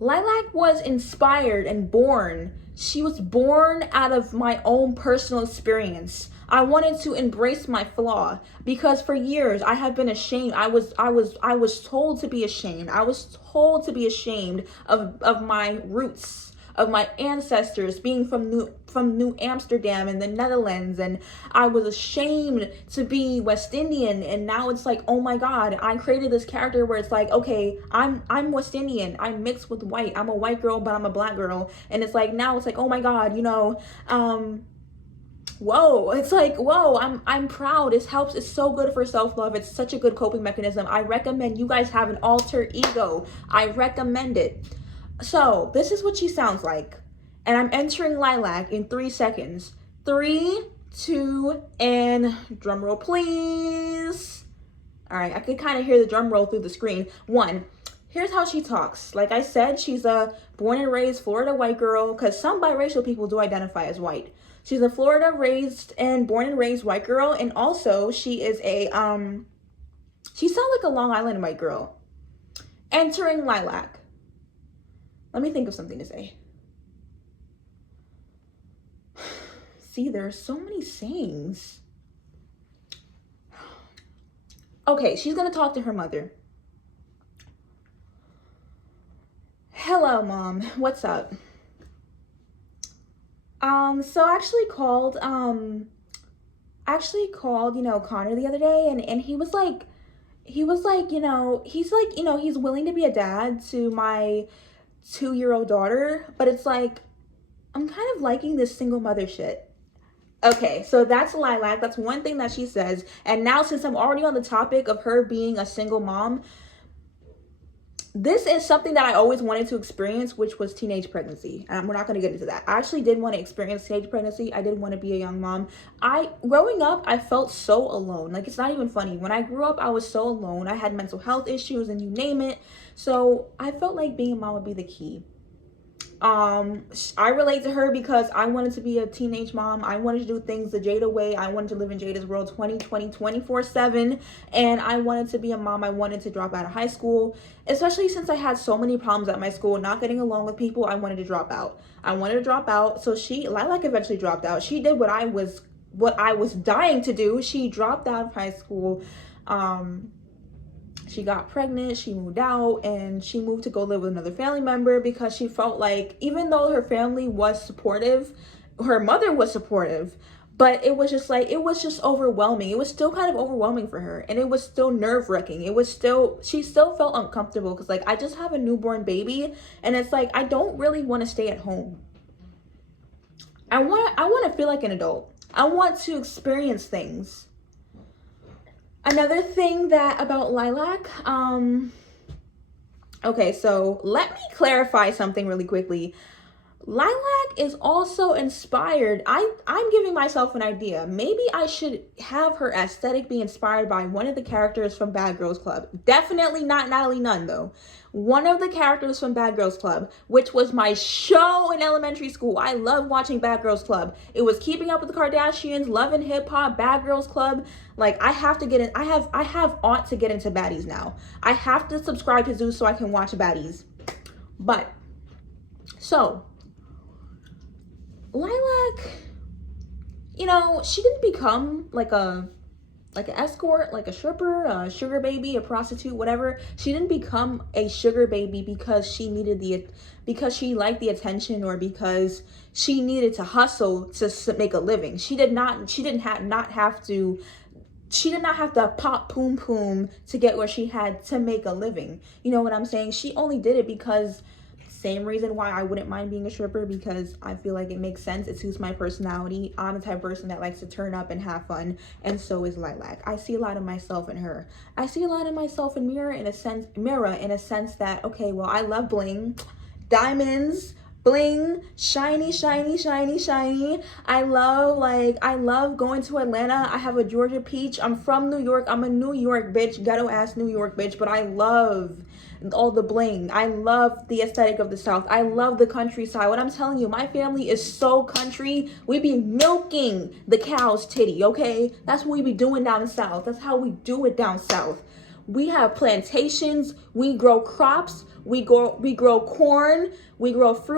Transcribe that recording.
Lilac was inspired and born. She was born out of my own personal experience. I wanted to embrace my flaw because for years I have been ashamed. I was told to be ashamed. I was told to be ashamed of my roots, of my ancestors being from New Amsterdam in the Netherlands, and I was ashamed to be West Indian. And now it's like, oh my God, I created this character where it's like, okay, I'm West Indian, I'm mixed with white, I'm a white girl but I'm a black girl. And it's like, now it's like, oh my God, whoa, it's like, whoa, I'm proud. It helps. It's so good for self-love. It's such a good coping mechanism. I recommend you guys have an alter ego. I recommend it. So this is what she sounds like, and I'm entering Lilac in 3 seconds. 3, 2, and drum roll please. All right, I could kind of hear the drum roll through the screen. 1, here's how she talks. Like I said, she's a born and raised Florida white girl, because some biracial people do identify as white. She's a Florida born and raised white girl, and also she is a she sounds like a Long Island white girl. Entering Lilac. Let me think of something to say. See, there are so many sayings. Okay, she's gonna talk to her mother. Hello, Mom. What's up? So I actually called, Connor the other day, and he was like, he's willing to be a dad to my 2-year-old daughter, but it's like, I'm kind of liking this single mother shit. Okay, so that's Lilac. That's one thing that she says. And now, since I'm already on the topic of her being a single mom, this is something that I always wanted to experience, which was teenage pregnancy. We're not going to get into that. I actually did want to experience teenage pregnancy. I did want to be a young mom. Growing up, I felt so alone. Like, it's not even funny. When I grew up, I was so alone. I had mental health issues and you name it. So I felt like being a mom would be the key. I relate to her because I wanted to be a teenage mom. I wanted to do things the Jada way. I wanted to live in Jada's world 2020 24/7, and I wanted to be a mom. I wanted to drop out of high school, especially since I had so many problems at my school, not getting along with people. I wanted to drop out. So Lilac eventually dropped out. She did what I was dying to do. She dropped out of high school. She got pregnant, she moved out, and she moved to go live with another family member because she felt like, even though her family was supportive, her mother was supportive, but it was just overwhelming. It was still kind of overwhelming for her, and it was still nerve-wracking. She still felt uncomfortable because, like, I just have a newborn baby, and it's like, I don't really want to stay at home. I want to feel like an adult. I want to experience things. Another thing about Lilac, okay, so let me clarify something really quickly. Lilac is also inspired. I'm giving myself an idea. Maybe I should have her aesthetic be inspired by one of the characters from Bad Girls Club. Definitely not Natalie Nunn, though. One of the characters from Bad Girls Club, which was my show in elementary school. I love watching Bad Girls Club. It was Keeping Up with the Kardashians, Love and Hip Hop, Bad Girls Club. Like, I have to get in. I have ought to get into baddies now. I have to subscribe to Zeus so I can watch baddies. But so Lilac, she didn't become like an escort, like a stripper, a sugar baby, a prostitute, whatever. She didn't become a sugar baby because she liked the attention, or because she needed to hustle to make a living. She did not have to pop poom poom to get where she had to make a living. You know what I'm saying? She only did it because, same reason why I wouldn't mind being a stripper, because I feel like it makes sense. It suits my personality. I'm the type of person that likes to turn up and have fun, and so is Lilac. I see a lot of myself in her. I see a lot of myself in Mira in a sense that, okay, well, I love bling, diamonds, bling, shiny, shiny, shiny, shiny. I love going to Atlanta. I have a Georgia peach. I'm from New York. I'm a New York bitch, ghetto ass New York bitch, but I love all the bling. I love the aesthetic of the South. I love the countryside. What I'm telling you, my family is so country. We be milking the cow's titty, okay? That's what we be doing down south. That's how we do it down south. We have plantations. We grow crops. We grow corn. We grow fruit.